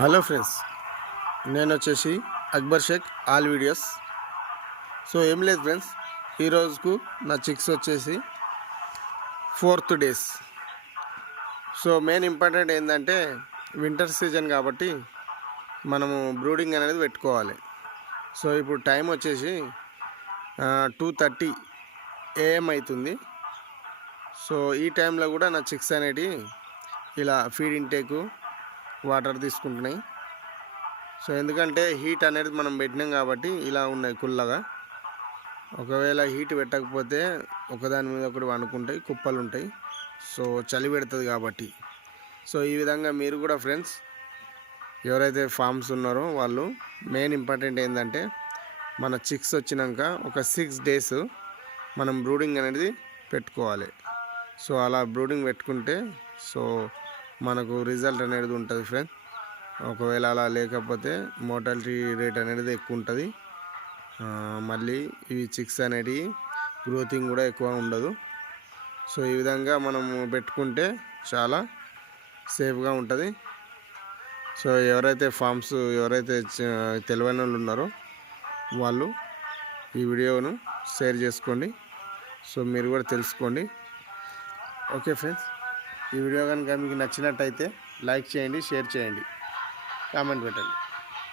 Hello friends, నేను వచ్చేసి Akbar Shaik all videos. So ఏం లేదు ఫ్రెండ్స్, ఈరోజుకు నా చిక్స్ వచ్చేసి 4th days. So main important ఏంటంటే వింటర్ సీజన్ కాబట్టి మనము బ్రూడింగ్ అనేది పెట్టుకోవాలి. సో ఇప్పుడు టైం వచ్చేసి 2:30 AM అవుతుంది. సో ఈ టైంలో కూడా నా చిక్స్ అనేటివి ఇలా ఫీడ్ ఇంటేకు వాటర్ తీసుకుంటున్నాయి. సో ఎందుకంటే హీట్ అనేది మనం పెట్టినాం కాబట్టి ఇలా ఉన్నాయి కుల్లగా. ఒకవేళ హీట్ పెట్టకపోతే ఒకదాని మీద ఒకటి వండుకుంటాయి, కుప్పలు ఉంటాయి. సో చలి పెడుతుంది కాబట్టి. సో ఈ విధంగా మీరు కూడా ఫ్రెండ్స్ ఎవరైతే ఫార్మ్స్ ఉన్నారో వాళ్ళు మెయిన్ ఇంపార్టెంట్ ఏంటంటే మన చిక్స్ వచ్చినాక ఒక 6 days మనం బ్రూడింగ్ అనేది పెట్టుకోవాలి. సో అలా బ్రూడింగ్ పెట్టుకుంటే సో మనకు రిజల్ట్ అనేది ఉంటుంది ఫ్రెండ్స్. ఒకవేళ అలా లేకపోతే మోర్టాలిటీ రేట్ అనేది ఎక్కువ ఉంటుంది. మళ్ళీ ఇవి చిక్స్ అనేటివి గ్రోతింగ్ కూడా ఎక్కువ ఉండదు. సో ఈ విధంగా మనము పెట్టుకుంటే చాలా సేఫ్గా ఉంటుంది. సో ఎవరైతే ఫార్మ్స్ తెలియని వాళ్ళు ఉన్నారో వాళ్ళు ఈ వీడియోను షేర్ చేసుకోండి. సో మీరు కూడా తెలుసుకోండి. ఓకే ఫ్రెండ్స్, ఈ వీడియో కనుక మీకు నచ్చినట్టయితే లైక్ చేయండి, షేర్ చేయండి, కామెంట్ పెట్టండి.